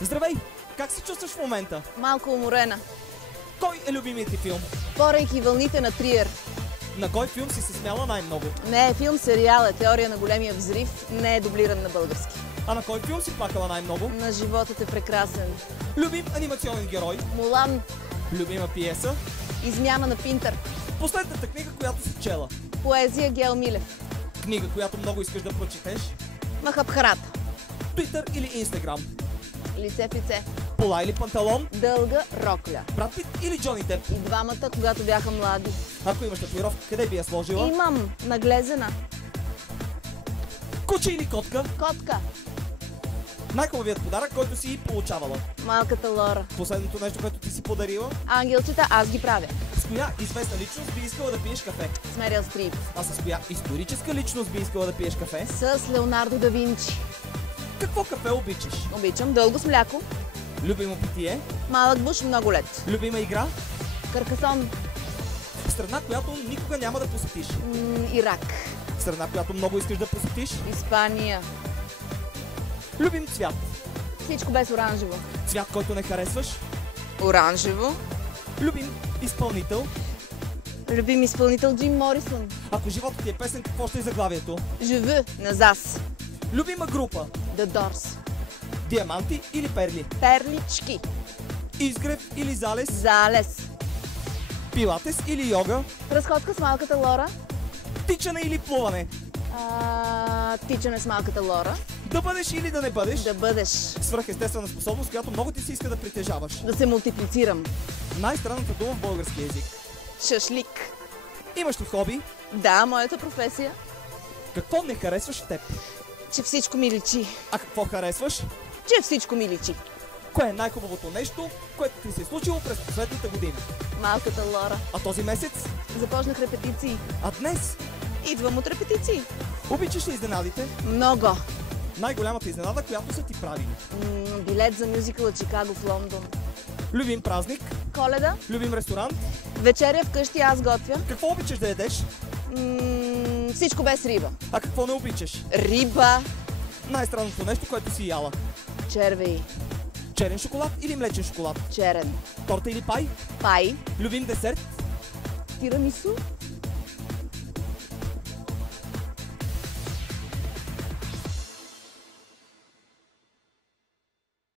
Здравей! Как се чувстваш в момента? Малко уморена. Кой е любимият ти филм? Порейки вълните на Триер. На кой филм си се смяла най-много? Не е филм, сериал е. Теория на големия взрив. Не е дублиран на български. А на кой филм си плакала най-много? На животът е прекрасен. Любим анимационен герой? Мулан. Любима пиеса? Измяна на Пинтър. Последната книга, която си чела? Поезия Гео Милев. Книга, която много искаш да прочетеш? Махабхарата. Твитър или Инстаграм? Лице в лице. Пола или панталон? Дълга рокля. Брат Пит или Джони Деп? И двамата, когато бяха млади. Ако имаш татуировка, къде би я сложила? Имам наглезена. Куче или котка? Котка. Най-хубавият подарък, който си получавала? Малката Лора. Последното нещо, което ти си подарила? Ангелчета аз ги правя. С коя известна личност би искала да пиеш кафе? С Мерил Стрип. А с коя историческа личност би искала да пиеш кафе? С Леонардо да Винчи. Какво кафе обичаш? Обичам дълго с мляко. Любимо питие? Малък буш, много лед. Любима игра? Каркасон. Страна, която никога няма да посетиш? Ирак. Страна, която много искаш да посетиш? Испания. Любим цвят? Всичко без оранжево. Цвят, който не харесваш? Оранжево. Любим изпълнител? Любим изпълнител Джим Морисън. Ако животът ти е песен, какво ще е заглавието? Живе на ЗАС. Любима група? The Doors. Диаманти или перли? Перлички. Изгрев или залез? Залез. Пилатес или йога? Разходка с малката Лора. Тичане или плуване? Тичане с малката Лора. Да бъдеш или да не бъдеш? Да бъдеш. Свръхестествена способност, която много ти се иска да притежаваш. Да се мултиплицирам. Най-странната дума в български език. Шашлик. Имаш ли хоби? Да, моята професия. Какво не харесваш в теб? Че всичко ми личи. А какво харесваш? Че всичко ми личи. Кое е най-хубавото нещо, което ти се е случило през последната година? Малката Лора. А този месец? Започнах репетиции. А днес? Идвам от репетиции. Обичаш ли изненадите? Много. Най-голямата изненада, която са ти правили? Билет за мюзикъла Чикаго в Лондон. Любим празник? Коледа. Любим ресторант? Вечеря вкъщи аз готвя. Какво обичаш да ядеш? Всичко без риба. А какво не обичаш? Риба. Най-странното нещо, което си яла? Червей. Черен шоколад или млечен шоколад? Черен. Торта или пай? Пай. Любим десерт? Тирамису.